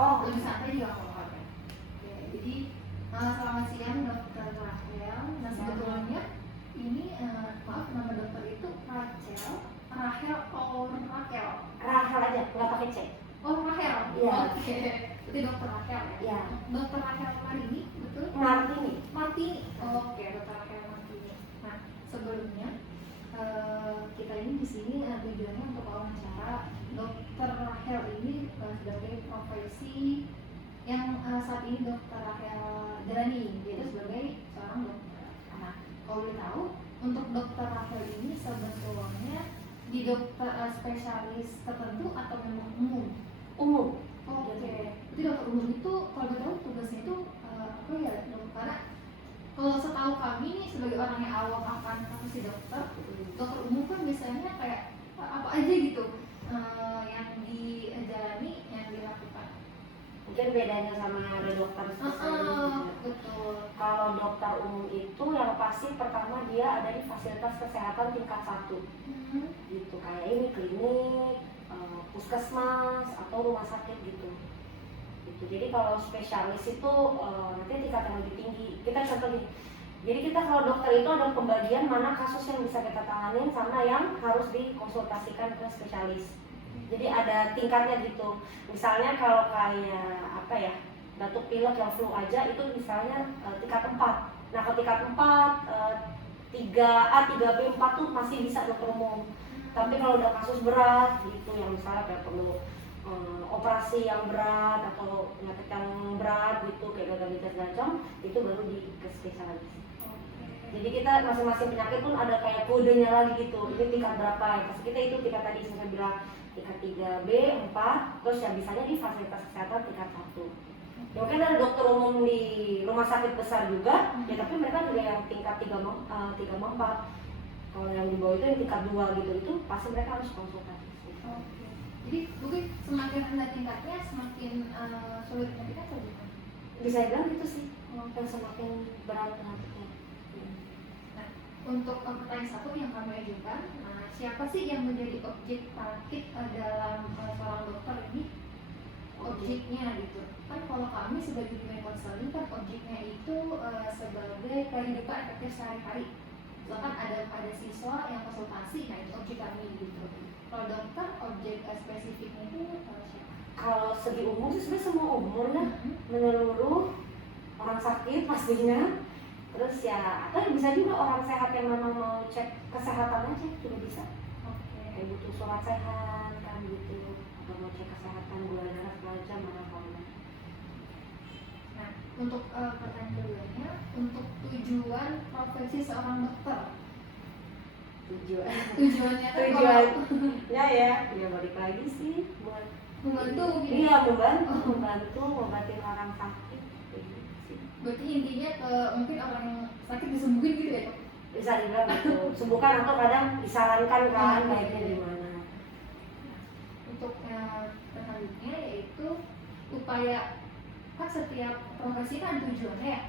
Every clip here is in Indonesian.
lebih santai juga nggak apa-apa. Oke, jadi selamat siang Dokter Rachel. Nah sebetulnya ini maaf nama dokter itu Rachel Rachel aja, nggak pakai C. Oh Rachel. Iya. Oke. Berarti Dokter Rachel ya. Iya. Dokter Rachel Marini, betul? Martini. Oke, Dokter Rachel Martini. Nah sebelumnya kita ini di sini tujuannya untuk wawancara Dokter Rachel ini sebagai profesi yang saat ini Dokter Rachel jalani, yaitu sebagai seorang dokter. Nah, kalau boleh tahu untuk Dokter Rachel ini sebetulnya di dokter spesialis tertentu atau memang umum? Umum. Oke. Jadi dokter umum itu kalau boleh tahu tugasnya itu apa ya dok? Karena kalau setahu kami nih sebagai orang yang awam akan profesi dokter umum kan biasanya kayak apa aja gitu yang dijalani, yang dilakukan. Mungkin bedanya sama ada dokter spesialis. Betul. Kalau dokter umum itu yang pasti pertama dia ada di fasilitas kesehatan tingkat 1. Gitu, kayak ini klinik, puskesmas atau rumah sakit gitu. Jadi kalau spesialis itu nanti tingkat yang lebih tinggi. Kita contoh nih. Jadi kita kalau dokter itu ada pembagian mana kasus yang bisa kita tanganin sama yang harus dikonsultasikan ke spesialis. Jadi ada tingkatnya gitu. Misalnya kalau kayak apa ya, batuk pilek yang flu aja itu misalnya tingkat 4. Nah kalau tingkat 4, 3A, 3B, 4 tuh masih bisa dokter umum. Tapi kalau udah kasus berat gitu yang misalnya kayak perlu operasi yang berat atau penyakit yang berat gitu kayak gagal ginjal segala itu baru di ke spesialis. Jadi kita masing-masing penyakit pun ada kayak kodenya lagi gitu. Ini tingkat berapa ya? Pasti kita itu tingkat tadi saya bilang tingkat 3B, 4, terus ya bisanya di fasilitas kesehatan tingkat 1. Ya mungkin ada dokter umum di rumah sakit besar juga, ya tapi mereka juga yang tingkat 3 sama 4. Kalau yang di bawah itu yang tingkat 2 gitu, itu pasti mereka harus konsultasi. Jadi mungkin semakin rendah tingkatnya semakin sulit kita atau gimana? Bisa bilang gitu sih, yang semakin berat penyakitnya. Nah, untuk pertanyaan satu yang kami ajukan, siapa sih yang menjadi objek rakit dalam seorang dokter ini? Objeknya gitu. Kan kalau kami sebagai dunia konseling kan objeknya itu sebagai kehidupan efektif sehari-hari. Bahkan ada siswa yang konsultasi, nah itu objek kami gitu. Kalau dokter objek spesifiknya itu siapa? Kalau segi umum sih sebenarnya semua umur ya, menyeluruh orang sakit pastinya. Terus ya atau bisa juga orang sehat yang memang mau cek kesehatan aja juga bisa. Kayak butuh surat sehat kan gitu, atau mau cek kesehatan gula darah segala macam mana. Nah untuk pertanyaan keduanya, untuk tujuan profesi seorang dokter. Tujuannya kan ya balik lagi sih buat membantu. Iya membantu ngobatin orang sakit gitu sih. Berarti intinya mungkin orang yang sakit disembuhin gitu ya? Bisa dibilang gitu, sembuhkan atau kadang disarankan kan baiknya di mana. Untuk selanjutnya yaitu upaya, kan setiap profesi kan tujuannya ya.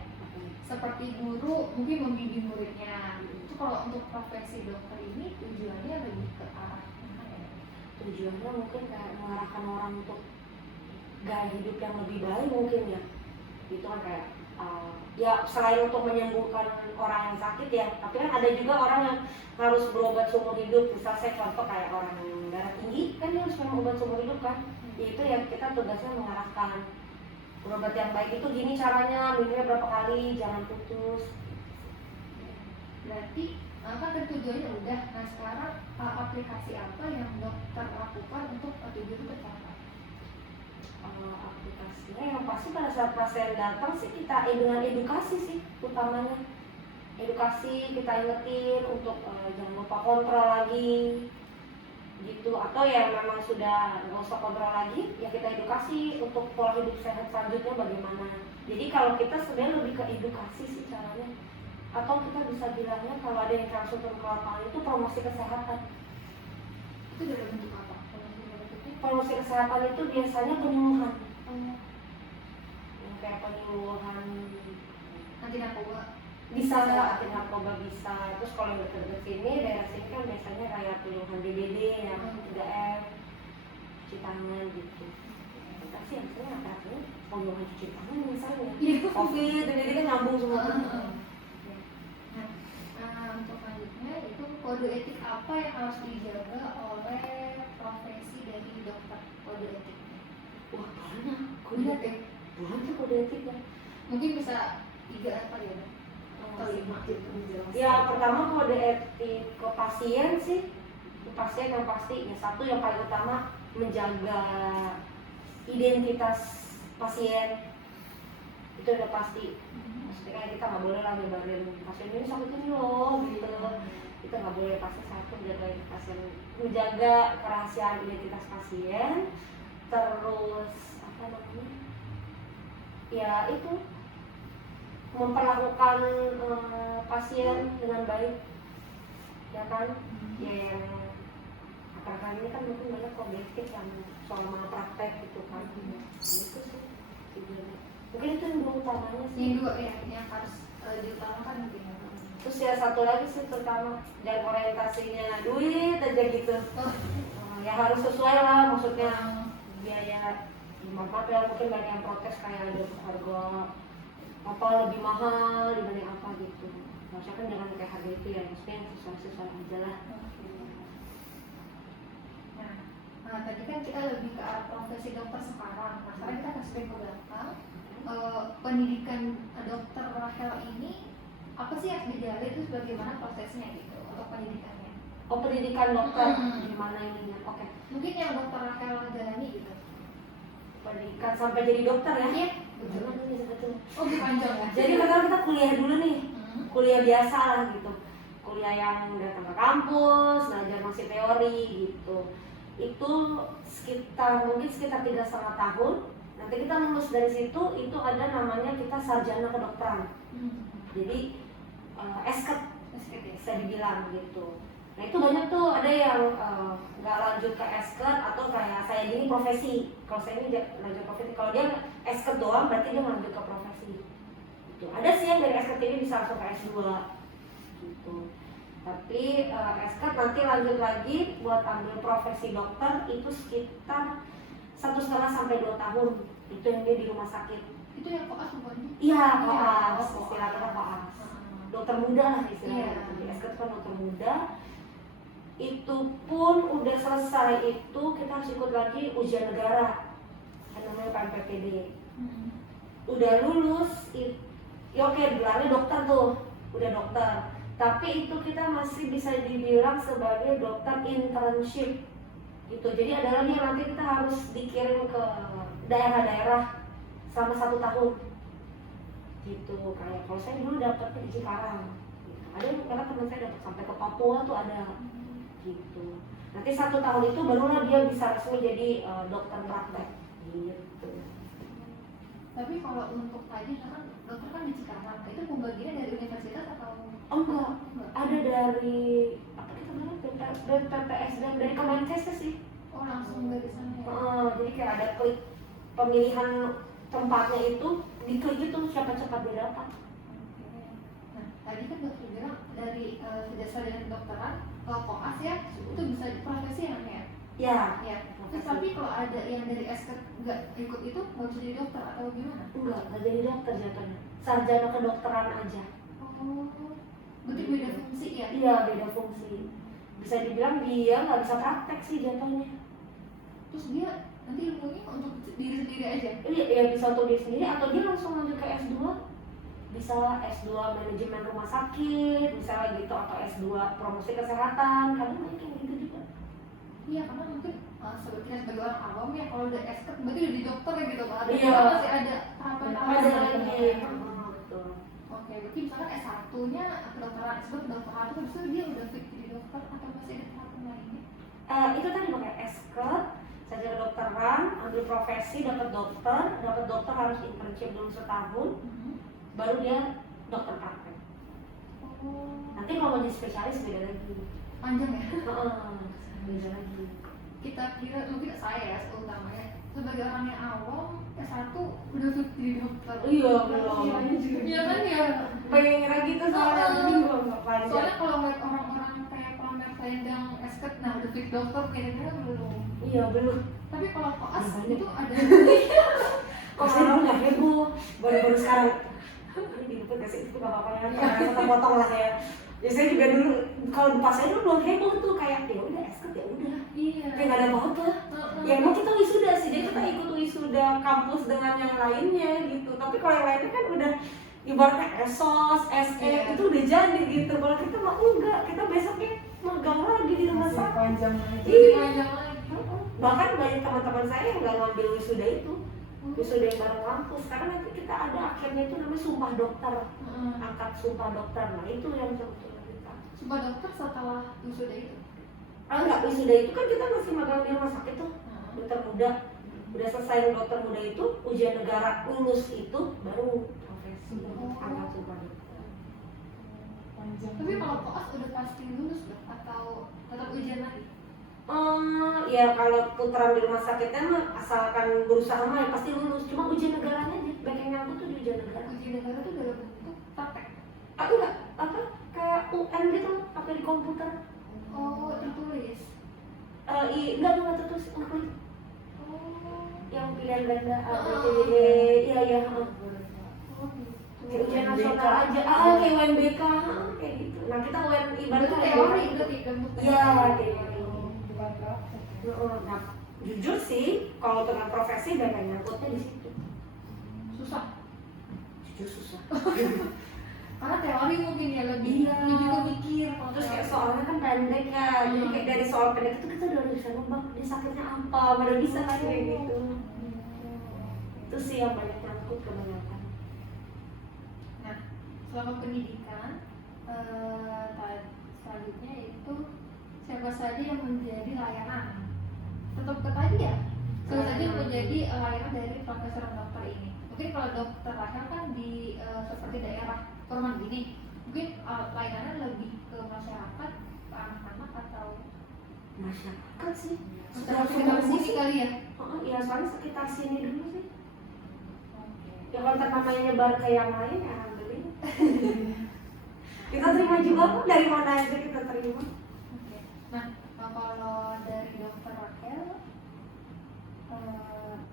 Seperti guru mungkin membimbing muridnya. Itu kalau untuk profesi dokter ini tujuannya lebih ke arah mana ya? Tujuannya mungkin kayak mengarahkan orang untuk gaya hidup yang lebih baik mungkin ya. Itu kan kayak ya selain untuk menyembuhkan orang yang sakit ya, tapi kan ada juga orang yang harus berobat seumur hidup. Misal saya contoh kayak orang yang darah tinggi kan dia harus minum obat seumur hidup kan. Itu yang kita tugasnya mengarahkan berobat yang baik itu gini caranya, minumnya berapa kali, jangan putus. Berarti kan tujuannya udah. Nah sekarang aplikasi apa yang dokter lakukan untuk tujuan itu tercapai? Aplikasinya yang pasti pada saat pasien datang sih kita dengan edukasi sih utamanya. Edukasi kita ingetin untuk jangan lupa kontrol lagi gitu, atau yang memang sudah nggak usah kontrol lagi ya kita edukasi untuk pola hidup sehat selanjutnya bagaimana. Jadi kalau kita sebenarnya lebih ke edukasi sih caranya, atau kita bisa bilangnya kalau ada yang langsung turun ke lapangan itu promosi kesehatan. Itu dalam bentuk apa? Promosi kesehatan itu biasanya penyembuhan, yang kayak penyembuhan anti narkoba bisa anti narkoba bisa. Terus kalau yang dekat-dekat sini daerah sini kan biasanya kayak penyembuhan DBD yang 3M, cuci tangan gitu. Kita sih harusnya laki-laki mau jangan cuci tangan misalnya Iya. covid jadi kan nyambung semua. Untuk selanjutnya itu kode etik apa yang harus dijaga oleh profesi dari dokter, kode etiknya? Wah banyak Banyak ya? banyak kode etik ya. Mungkin bisa 3 apa ya? Atau 5 gitu menjelaskan. Ya pertama kode etik ke pasien sih, ke pasien yang pasti ya satu yang paling utama menjaga identitas pasien itu udah pasti. Maksudnya kayak kita nggak boleh lah nyebarin pasien ini sakit ini loh gitu, kita nggak boleh. Pasti satu menjaga pasien, menjaga kerahasiaan identitas pasien, terus apa namanya ya itu memperlakukan pasien dengan baik ya kan. Ya yang akan ini kan mungkin banyak kognitif yang soal malpraktek gitu kan. Itu sih tujuannya. Mungkin itu yang dua utamanya sih. Yang 2 ya, yang harus diutamakan mungkin ya. Terus ya satu lagi sih terutama dan orientasinya duit aja gitu. Ya harus sesuai lah, maksudnya biaya. Maaf ya mungkin banyak yang protes kayak ada harga apa lebih mahal dibanding apa gitu. Maksudnya kan jangan kayak harga itu ya, maksudnya yang sesuai aja lah. Nah, tadi kan kita lebih ke arah profesi dokter sekarang. Nah, sekarang kita flashback ke belakang. Pendidikan dokter Rachel ini apa sih yang dijalani, terus bagaimana prosesnya gitu untuk pendidikannya? Oh pendidikan dokter gimana ininya? Oke. Mungkin yang dokter Rachel jalani gitu. Pendidikan sampai jadi dokter ya? Iya. Betul nih sebetulnya. Oh panjang ya? Jadi kadang kita kuliah dulu nih, kuliah biasa lah gitu. Kuliah yang datang ke kampus, belajar masih teori gitu. Itu mungkin sekitar 3,5 tahun. Nanti kita lulus dari situ, itu ada namanya kita sarjana kedokteran. Jadi esket bisa dibilang gitu. Nah itu banyak tuh, ada yang nggak lanjut ke esket atau kayak saya gini profesi. Kalau saya ini lanjut profesi, kalau dia esket doang berarti dia lanjut ke profesi. Gitu. Ada sih yang dari esket ini bisa langsung ke S2 gitu. Tapi esket nanti lanjut lagi buat ambil profesi dokter itu sekitar 1,5 sampai 2 tahun. Itu yang dia di rumah sakit. Itu yang koas bukan? Iya, koas, istilahnya koas. Dokter muda lah istilahnya. Iya. Di esket kan dokter muda. Itu pun udah selesai itu kita harus ikut lagi ujian negara yang namanya PMPPD. Udah lulus, ya oke gelarnya dokter tuh, udah dokter. Tapi itu kita masih bisa dibilang sebagai dokter internship gitu. Jadi ada lagi yang nanti kita harus dikirim ke daerah-daerah selama 1 tahun gitu. Kayak kalau saya dulu dapetnya di Cikarang gitu. Ada yang karena teman saya dapat sampai ke Papua tuh ada gitu. Nanti 1 tahun itu barulah dia bisa resmi jadi dokter praktek gitu. Tapi kalau untuk tadi kan dokter kan di Cikarang, itu pembagiannya dari universitas atau? Oh enggak, ada dari apa kita bilang PPS dan dari Kemenkes sih. Oh langsung dari sana ya? Jadi kayak ada klik pemilihan tempatnya itu, diklik itu siapa cepat dia dapat. Nah tadi kan dokter bilang dari sarjana kedokteran ke koas ya, itu bisa profesi ya namanya? Ya. Ya. Terus tapi kalau ada yang dari esket nggak ikut itu nggak bisa jadi dokter atau gimana? Enggak jadi dokter jatuhnya. Sarjana kedokteran aja. Oh, berarti beda fungsi ya? Iya beda fungsi. Bisa dibilang dia nggak bisa praktek sih jatuhnya. Terus dia nanti ilmunya untuk diri sendiri aja? Iya ya bisa untuk diri sendiri atau dia langsung lanjut ke S2. Bisa S2 manajemen rumah sakit, misalnya gitu, atau S2 promosi kesehatan, kadang mungkin gitu juga. Iya, karena mungkin sebetulnya sebagai orang awam ya kalau udah esket berarti udah di dokter ya gitu kan? Iya. Masih ada tahapan-tahapan Ada lagi. lagi. Betul. Oke, berarti misalkan S1-nya kedokteran, S2 kedokteran itu habis itu dia udah fit jadi dokter atau masih ada tahapan lainnya? Itu tadi pakai esket, sarjana kedokteran, ambil profesi, dapat dokter harus internship dulu setahun, baru dia dokter praktek. Oh, Nanti kalau mau jadi spesialis beda lagi. panjang ya? Beda lagi. Kita kira mungkin saya utamanya sebagai orang yang awam S1 udah fit jadi dokter. Iya belum. Iya kan ya? Pengen ngira gitu soalnya tapi gua nggak panjang. Soalnya kalau ngeliat orang-orang kayak pamer selendang esket, nah udah fit dokter kayaknya belum. Iya belum. Tapi kalau koas Banyak. itu ada Kok sekarang nggak heboh, baru-baru sekarang. Ini diliput nggak sih? Itu nggak apa-apa ya, karena potong lah ya. Ya saya juga dulu, kalau pas saya dulu belum heboh tuh kayak ya udah esket ya udah. iya. Kayak nggak ada apa-apa. Ya emang kita wisuda sih, jadi kita ikut wisuda kampus dengan yang lainnya gitu. Tapi kalau yang lainnya kan udah ibaratnya esos, SE Iya. itu udah jadi gitu. Kalau kita mah enggak, kita besoknya magang lagi di rumah sakit. Panjang lagi. Lebih panjang lagi. Bahkan banyak teman-teman saya yang nggak ngambil wisuda itu, wisuda yang bareng kampus. Karena nanti kita ada akhirnya itu namanya sumpah dokter, angkat sumpah dokter. Nah itu yang sebetulnya kita. Sumpah dokter setelah wisuda itu. Enggak, wisuda itu kan kita masih magang di rumah sakit tuh, dokter muda. Udah selesai dokter muda itu, ujian negara lulus itu baru profesi, angkat sumpah dokter. Panjang. Tapi kalau koas udah pasti lulus nggak? Atau tetap ujian lagi? Ya kalau putaran di rumah sakitnya mah asalkan berusaha mah ya pasti lulus. Cuma ujian negaranya aja, banyak yang nyangkut tuh di ujian negara. Ujian negara itu dalam bentuk praktek. Aku enggak, apa kayak UN gitu, apa di komputer. Oh, tertulis. Enggak terus ngeklik Oh, yang pilihan ganda A, B, C, D, E, iya iya. oh gitu. Kayak ujian nasional aja, kayak UNBK, kayak gitu. Nah kita UN Berarti ibaratnya teori berarti bentuk Iya, teori. teori. Bukan praktek. Nah, jujur sih, kalau dengan profesi dan yang nyangkutnya di situ, Susah. jujur susah. Karena teori mungkin ya lebih Iya. lebih kemikir. Kalau Terus kayak teori. soalnya kan pendek ya, jadi kayak dari soal pendek itu kita udah bisa nebak dia sakitnya apa, baru bisa kan kayak gitu. Itu sih yang banyak nyangkut kebanyakan. Nah, selama pendidikan selanjutnya itu siapa saja yang menjadi layanan? Tetap ke tadi ya? Siapa saja yang menjadi layanan dari profesor dokter ini? Mungkin kalau dokter Rahel kan di seperti daerah Korman gini, mungkin layanannya lebih ke masyarakat, ke anak-anak atau Masyarakat sih. sekitar sini kali ya? Iya, soalnya sekitar sini dulu sih. Ya kalau ntar namanya nyebar ke yang lain ya alhamdulillah. Kita terima juga kok, dari mana aja kita terima. Oke. Nah, kalau dari dokter Rahel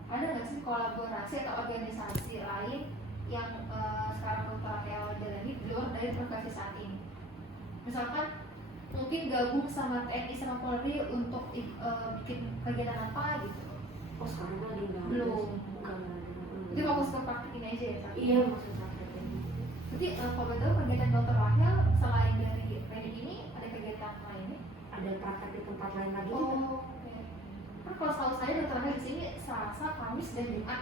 ada nggak sih kolaborasi atau organisasi lain yang sekarang dokter Rahel jalani di luar dari profesi saat ini? Misalkan mungkin gabung sama TNI sama Polri untuk bikin kegiatan apa gitu? Oh sekarang lagi enggak. Belum. Bukan. Jadi fokus ke praktik ini aja ya? Kak? Iya maksudnya. Berarti kalau betul kegiatan dokter Rahel selain dari klinik ini ada kegiatan lainnya? Ada praktek di tempat lain lagi. Oh, oke. Kan kalau setahu saya dokter Rahel di sini Selasa, Kamis, dan Jumat.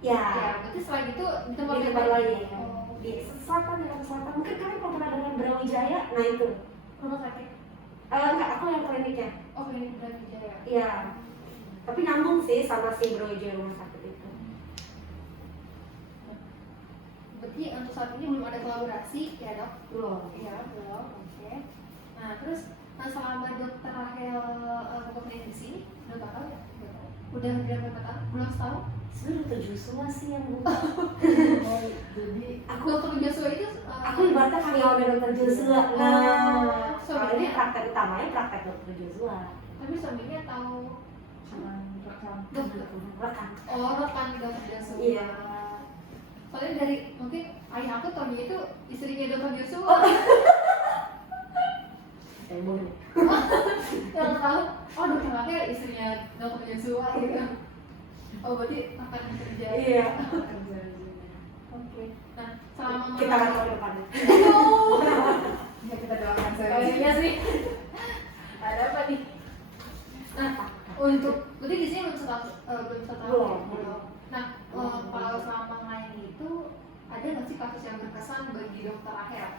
Ya. Ya, berarti selain itu di tempat Di yang tempat lain. Oh, Di selatan ya selatan. Mungkin kalian kalau pernah dengar Brawijaya, nah itu. rumah sakit. Enggak, aku yang kliniknya. Oh, klinik Brawijaya. Iya. Tapi nyambung sih sama si Brawijaya rumah sakit itu. Berarti untuk saat ini belum ada kolaborasi ya dok? Belum. Iya, belum. Oke. Nah, terus selama dokter Rahel bekerja di sini, udah berapa tahun ya? Udah berapa tahun? Belum setahun? Sebenarnya dokter Joshua sih yang buka. Oh, jadi Aku Dokter Joshua itu aku ibaratnya karyawan dokter Joshua. Oh, Nah, suaminya? soalnya praktek utamanya praktek dokter Joshua. tapi suaminya tahu sama rekan. dokter. Rekan. Oh, rekan dokter Joshua. Iya. Soalnya dari mungkin ayah aku tahunya itu istrinya dokter Joshua. Boleh. Yang tahu, oh dokter Rahel istrinya dokter Joshua gitu. Oh berarti akan kerja. Iya. Kerja di sini. Oke. Nah selama Kita akan tahu depannya. Aduh. Ya kita doakan saja. Kayaknya sih. Ada apa nih? Nah untuk berarti di sini belum setahun, Belum. belum. Nah kalau selama melayani itu ada nggak sih kasus yang berkesan bagi dokter Rahel?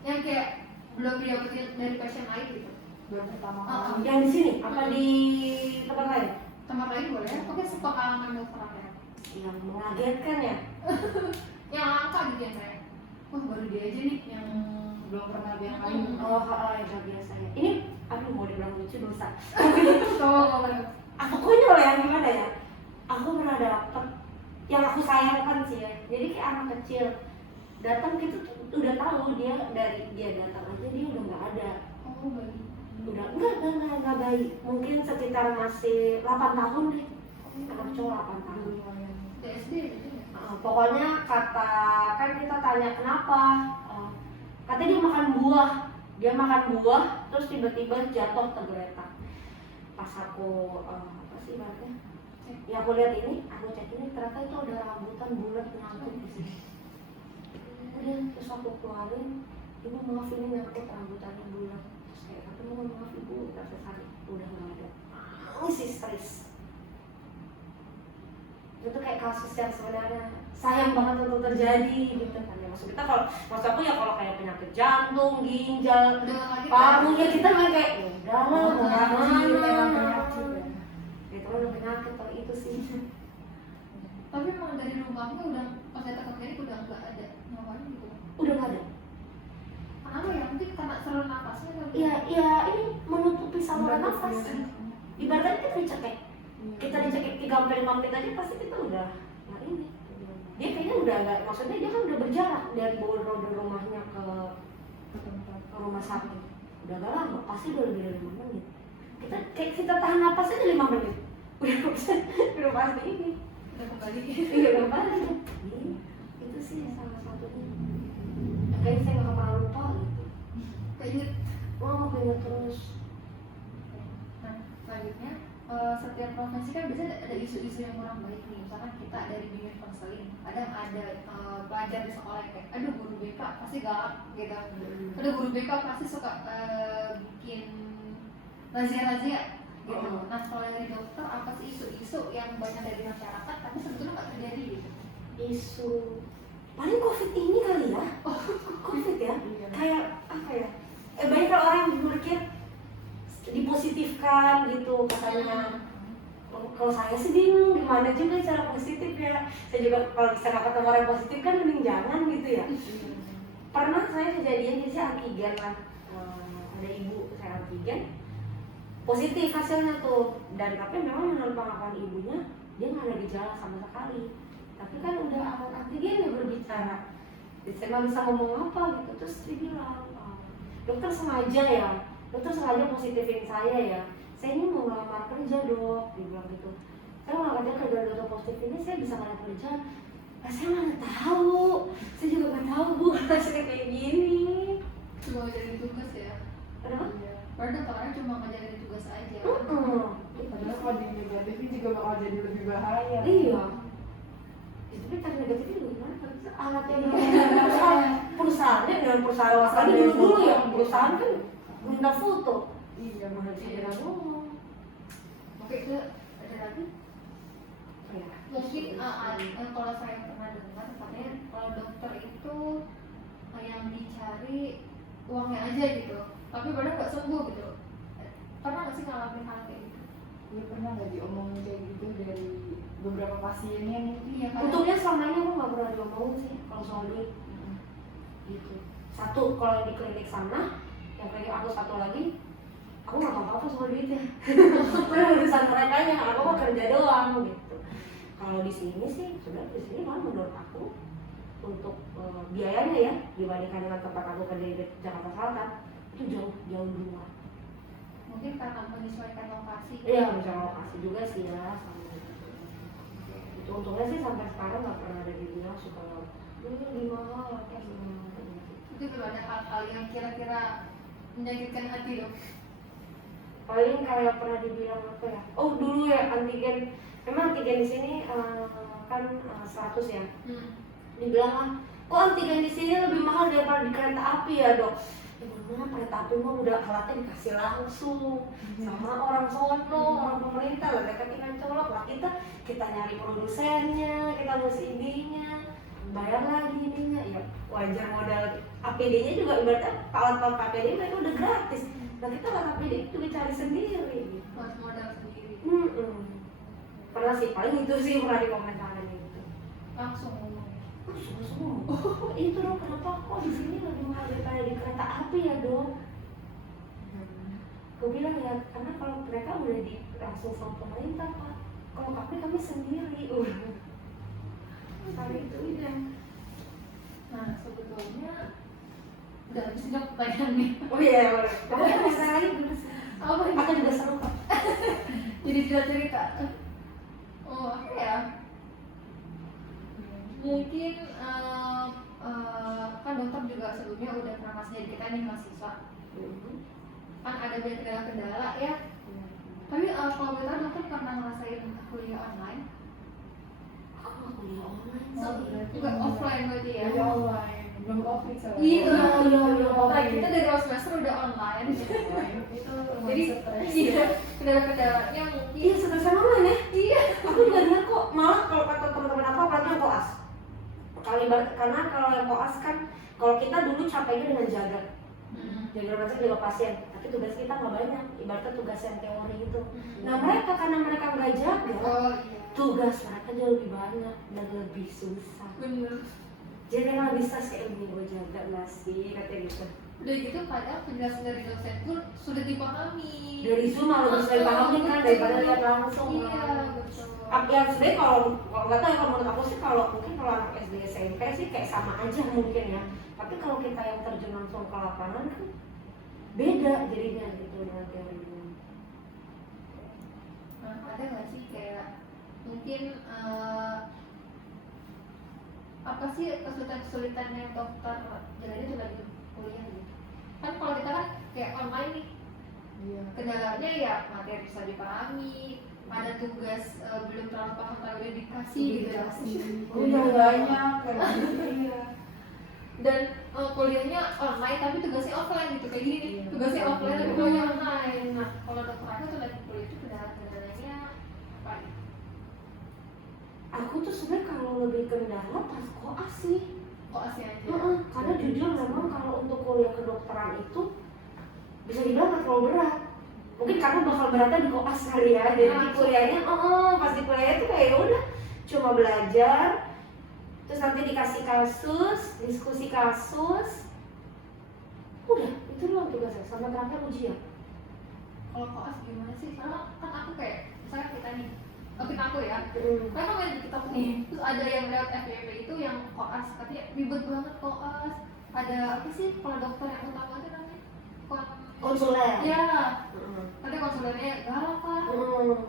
Yang kayak belum didapetin dari pasien lain gitu? Baru pertama kali. Yang di sini apa di tempat lain? Tempat lain boleh? Oke, sepengalaman dokter Rahel. Yang mengagetkan ya. Yang langka gitu ya kayak, wah baru dia aja nih yang Belum pernah dia yang lain. Oh, yang gak biasa ya. Ini, aduh mau dibilang lucu dosa. Aku konyol ya gimana ya? Aku pernah dapet yang aku sayangkan sih ya. Jadi kayak anak kecil datang gitu tuh udah tahu dia dari dia datang aja dia udah nggak ada. Oh baik. Udah enggak bayi, mungkin sekitar masih 8 tahun deh, anak cowok 8 tahun. SD gitu ya. Pokoknya kata kan kita tanya kenapa, katanya dia makan buah terus tiba-tiba jatuh tergeletak. Pas aku apa sih ibaratnya, ya aku lihat ini, aku cek ini ternyata itu ada rambutan bulat nyangkut di sini. Udah terus aku keluarin, ibu maaf ini nyangkut rambutannya bulat. Terus kayak aku mohon maaf ibu, rasa sakit udah nggak ada. Nangis histeris. Itu kayak kasus yang sebenarnya sayang banget untuk terjadi gitu kan ya. Maksud kita maksud aku ya kalau kayak penyakit jantung, ginjal, paru ya kita main kayak ya udahlah mana itu udah penyakit kalau itu sih. Tapi emang dari rumahnya udah pas datang ke klinik udah nggak ada nyawanya gitu. Udah nggak ada. Kenapa ya? Mungkin karena saluran nafasnya kali. Iya ini menutupi saluran nafas. Ibaratnya kita dicekek 3-5 menit aja pasti kita udah nah ini. Dia kayaknya udah nggak, maksudnya dia kan udah berjarak dari rumahnya ke rumah sakit. Udah gak lama, pasti udah lebih dari 5 menit. Kita tahan napas aja 5 menit. Udah pasti ini. Udah kembali. Iya udah kembali. Itu sih salah satunya. Kayaknya saya nggak pernah lupa gitu. Keinget. Keinget terus. Nah, selanjutnya setiap provinsi kan biasanya ada isu-isu yang kurang baik nih. Misalkan kita dari dunia konseling, kadang ada pelajar di sekolah yang kayak, aduh guru BK pasti galak gitu. Aduh guru BK pasti suka bikin razia-razia gitu. Nah kalau dari dokter apa sih isu-isu yang banyak dari masyarakat tapi sebetulnya nggak terjadi gitu? Isu paling COVID ini kali ya. COVID ya. Kayak apa ya? Banyak kan orang yang berpikir dipositifkan gitu katanya. Kalau saya sih bingung gimana juga cara positif ya. Saya juga kalau bisa ketemu orang positif kan mending jangan gitu ya. Pernah saya kejadian jadi saya antigen lah, ada ibu saya antigen positif hasilnya tuh, dan tapi memang menurut pengakuan ibunya dia nggak ada gejala sama sekali. Tapi kan udah alat antigen yang berbicara, saya nggak bisa ngomong apa gitu. Terus dia bilang, dokter sengaja positifin saya ya. Saya ini mau ngelamar kerja dok, dia bilang gitu. Saya ngelamar kerja karena dokter positif ini saya bisa ngelamar kerja. Saya mana tahu, saya juga nggak tahu bu, hasilnya kayak gini. Cuma ngajarin tugas ya? Kenapa? Padahal dokternya cuma ngajarin tugas aja. Padahal kalau di negatif ini juga bakal jadi lebih bahaya. Iya. Itu kan negatifnya juga gimana? Alatnya perusahaannya dengan perusahaan lagi dulu ya, perusahaan kan minta foto. Iya, Mana bisa kita ngomong. Oke, itu ada lagi? Ya. Mungkin kalau saya pernah dengar katanya kalau dokter itu yang dicari uangnya aja gitu, tapi padahal nggak sembuh gitu. Pernah nggak sih ngalamin hal kayak gitu? Gue pernah nggak diomongin kayak gitu dari beberapa pasiennya nih. Iya kan? Untungnya selama ini aku nggak pernah diomongin sih kalau soal duit. Gitu. Satu kalau di klinik sana, yang klinik aku satu lagi, aku nggak tahu apa soal duitnya. Itu urusan mereka nya, aku mah kerja doang gitu. Kalau di sini sih, sebenarnya di sini malah menurut aku untuk biayanya ya dibandingkan dengan tempat aku kerja di Jakarta Selatan itu jauh luar. Mungkin karena menyesuaikan lokasi. Iya, bisa lokasi juga sih ya. Sama itu untungnya sih sampai sekarang nggak pernah ada dibilang suka lebih mahal kayak gimana. Itu belum ada hal-hal yang kira-kira menyakitkan hati dong. Paling kayak pernah dibilang apa ya? Oh dulu ya antigen. Memang antigen di sini kan 100 ya. Dibilang kan, kok antigen di sini lebih mahal daripada di kereta api ya dok? Ya bener, kereta api mah udah alatnya dikasih langsung sama orang sono, orang pemerintah lah, mereka tinggal colok lah. Kita nyari produsennya, kita ngurus ininya, bayar lagi ininya, ya wajar modal APD-nya juga ibaratnya alat-alat APD mereka udah gratis. Nah kita alat APD juga cari sendiri. Harus modal sendiri. Pernah sih, paling itu sih pernah dikomentarin gitu. Langsung ngomong. Itu dong kenapa kok di sini lebih mahal daripada di kereta api ya dong? Gue bilang ya karena kalau mereka udah di langsung sama pemerintah pak, kalau kami sendiri. Kali itu udah. Nah sebetulnya udah habis dong pertanyaannya. Oh iya boleh. Kamu yang bisa lagi dulu sih. Apa ini? Aku juga seru kok. Jadi cerita. Oh apa ya? Mungkin kan dokter juga sebelumnya udah pernah ngasih jadi kita nih mahasiswa. Kan ada banyak kendala-kendala ya. Tapi kalau kita dokter pernah ngerasain kuliah online? Aku nggak kuliah online Oh, sih. enggak offline berarti ya? Ya online, belum covid soalnya. Iya, iya. Nah, kita dari awal semester udah online. Itu Jadi stres. iya, kendala-kendalanya mungkin. Iya, setelah online ya. Iya. Aku juga dengar kok, malah kalau kata teman-teman aku apalagi yang koas. Karena kalau yang koas kan, kalau kita dulu capeknya dengan jaga macam jaga pasien, tapi tugas kita nggak banyak, ibaratnya tugas yang teori itu. Nah mereka karena mereka nggak jaga, Oh iya. tugas mereka jauh lebih banyak dan lebih susah. Bener. Jadi mereka lebih stres kayak ini gue jaga nggak sih katanya gitu. Udah gitu kadang penjelasan dari dosen pun sudah dipahami. Dari Zoom malah bisa dipahami kan daripada lihat langsung. Iya, betul. Ya sebenarnya kalau nggak tahu ya, kalau menurut aku sih kalau mungkin kalau anak SD SMP sih kayak sama aja mungkin ya. Tapi kalau kita yang terjun langsung ke lapangan kan beda jadinya gitu dengan teorinya. Nah, ada nggak sih kayak mungkin apa sih kesulitan-kesulitannya dokter jalani itu lagi kuliah gitu? Kan kalau kita kan kayak online nih, Iya. kendalanya ya materi bisa dipahami, ada tugas belum terlalu paham kalau udah dikasih gitu ya. Oh iya banyak kayak gitu. Iya. Dan kuliahnya online tapi tugasnya offline gitu kayak gini nih, Iya. tugasnya offline tapi kuliahnya online. Nah kalau dokter aku tuh lagi kuliah itu kendalanya apa? Aku tuh sebenarnya kalau lebih kendala pas koas sih. Kok asli aja? Karena jujur memang kalau untuk kuliah kedokteran itu bisa dibilang nggak terlalu berat. Mungkin karena bakal beratnya di koas kali ya. Jadi di kuliahnya, pas di kuliahnya tuh kayak udah cuma belajar, terus nanti dikasih kasus, diskusi kasus, udah itu doang tugasnya. Sama terakhir ujian. Kalau koas gimana sih? Karena kan aku kayak misalnya kita nih, kita aku ya, kan kan main di TikTok nih, terus ada yang lewat FYP itu yang koas, katanya ribet banget koas. Ada apa sih kalau dokter yang utama itu namanya? Konsuler. Ya, nanti konsulernya galak lah.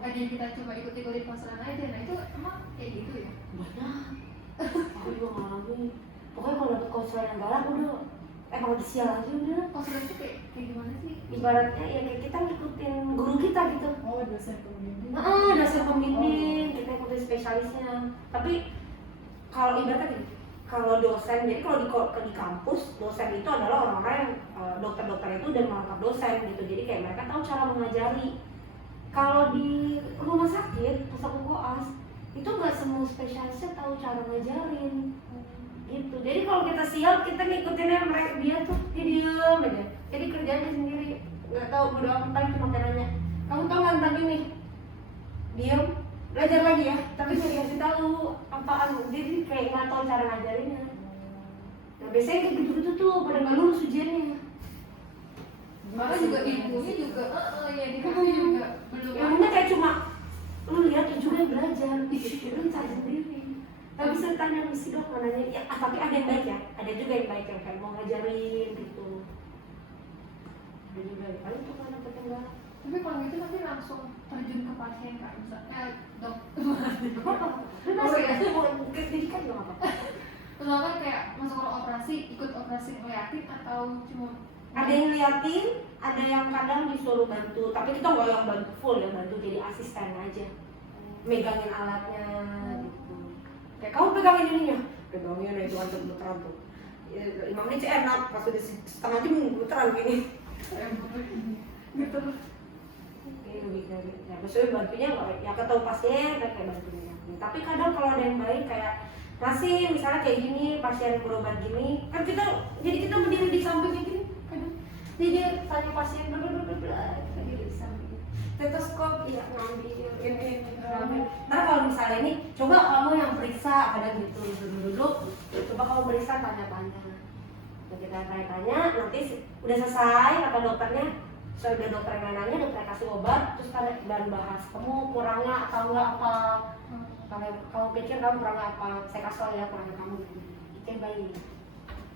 Ada yang kita cuma ikut-ikutin konsulen aja, nah itu emang kayak gitu ya? Banyak. Aku juga ngalamin. Pokoknya kalau dapet konsuler yang galak udah emang sial aja udah. Konsulen itu kayak gimana sih? Ibaratnya ya kayak kita ngikutin guru kita gitu. Oh dosen pembimbing. Dosen pembimbing, kita ikutin spesialisnya. Tapi kalau ibaratnya gini, kalau dosen, jadi kalau di kampus, dosen itu adalah orang-orang yang dokter-dokter itu udah melengkap dosen gitu. Jadi kayak mereka tahu cara mengajari. Kalau di rumah sakit, pas aku koas, itu nggak semua spesialisnya tahu cara ngajarin gitu. Jadi kalau kita siap, kita ngikutinnya mereka, dia tuh dia diem aja. Jadi kerjanya sendiri, nggak tahu udah apa cuma nanya, kamu tahu nggak tentang ini? Diem, belajar lagi ya. Tapi nggak dikasih tahu apaan. Jadi kayak nggak tahu cara ngajarinnya. Nah biasanya kayak gitu-gitu tuh pada nggak lulus ujiannya. Malah juga ilmunya juga, ya dikasih juga belum. Ilmunya kayak cuma lu lihat juga belajar, lu cari sendiri. Tapi bisa tanya si dok nanya, ya, tapi ada yang baik ya, ada juga yang baik yang kayak mau ngajarin gitu. Ada juga yang paling tuh kan dapet yang galak. Tapi kalau gitu nanti langsung terjun ke pasien kak, misalnya dok. Lu masih mau pendidikan juga apa? Misalkan kayak masuk ruang operasi, ikut operasi ngeliatin atau cuma Ada yang liatin, ada yang kadang disuruh bantu, tapi kita nggak yang bantu full ya, bantu jadi asisten aja, megangin alatnya gitu. Kayak kamu pegangin ininya, pegangin itu untuk gemeteran tuh. 5 menit sih enak, pas udah setengah jam gemeteran gini. gitu. Ya maksudnya bantunya nggak, ya ketemu pasien kayak bantunya. Tapi kadang kalau ada yang baik kayak ngasih misalnya kayak gini, pasien berobat gini, kan jadi kita berdiri di sampingnya gini. Jadi tanya pasien bla jadi di samping. Stetoskop ya ngambil ini. Ntar kalau misalnya ini coba kamu yang periksa ada gitu duduk. Coba kamu periksa tanya-tanya. Nah, kita tanya-tanya nanti udah selesai kata dokternya. Soalnya dokter yang nanya, dokter kasih obat, terus dan bahas kamu kurangnya atau enggak apa. Kalau kamu pikir kamu kurangnya apa, saya kasih tau ya kurangnya kamu. Itu yang baik.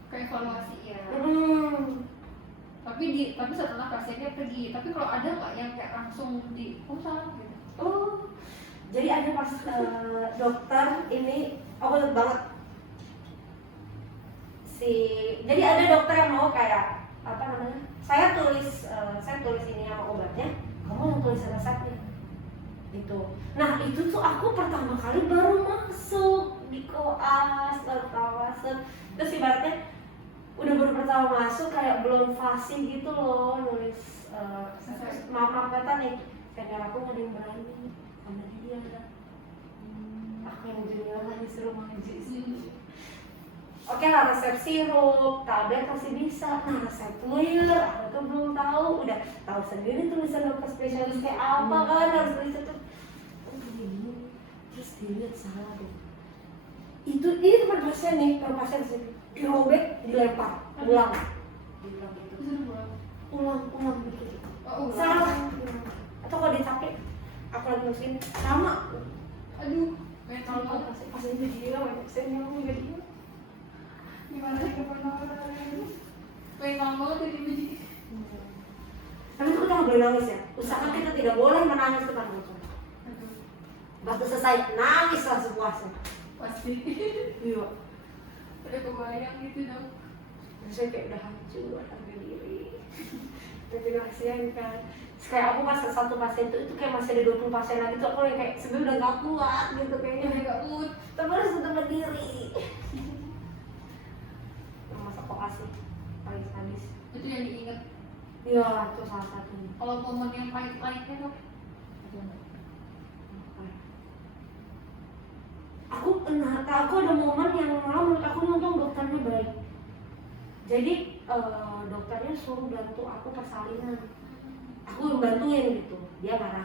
Kayak evaluasi ya. tapi setelah pasiennya pergi. Tapi kalau ada nggak yang kayak langsung salah gitu? Oh, jadi ada pas dokter ini aku ingat banget jadi ada dokter yang mau kayak apa namanya, saya tulis ini sama obatnya, kamu yang tulis resepnya gitu. Nah itu tuh aku pertama kali baru masuk di koas, baru masuk, terus ibaratnya udah baru pertama masuk kayak belum fasih gitu loh nulis maaf kata nih, saya aku nggak ada yang berani sama dia, aku yang junior lagi disuruh ngaji sih. Oke lah, resep sirup, tablet masih bisa. Nah resep puyer, aku tuh belum tahu. Udah tahu sendiri tulisan dokter spesialis kayak apa kan, harus tulis itu. Oh begini, terus dilihat salah deh. Ini tempat pasien nih, tempat pasien sini dirobek, dilempar, ulang. Dibilang gitu. Ulang gitu. Salah. Atau kalau dia capek, aku lagi musim sama. Aduh, kayak Kalau pas itu dia, pasiennya aku nggak dia. gimana sih kebenaran? Pengen banget jadi biji. Tapi itu kita nggak boleh nangis ya. Usahakan kita tidak boleh menangis depan bocor. Waktu selesai nangis langsung puasa. Pasti. Iya. Udah kebayang gitu dong. Saya kayak udah hancur harga diri. Tapi kasihan kan. Kayak aku pas satu pasien itu kayak masih ada 20 pasien lagi tuh aku yang kayak sebenarnya udah nggak kuat gitu kayaknya. Udah gak mood. Tapi harus untuk berdiri. Masa vokasi paling sadis. Itu yang diinget. Iya, itu salah satunya. Kalau momen yang pahit-pahitnya dok. Aku ada momen yang malah menurut aku untung dokternya baik. Jadi dokternya suruh bantu aku persalinan. Aku yang bantuin gitu. Dia marahin.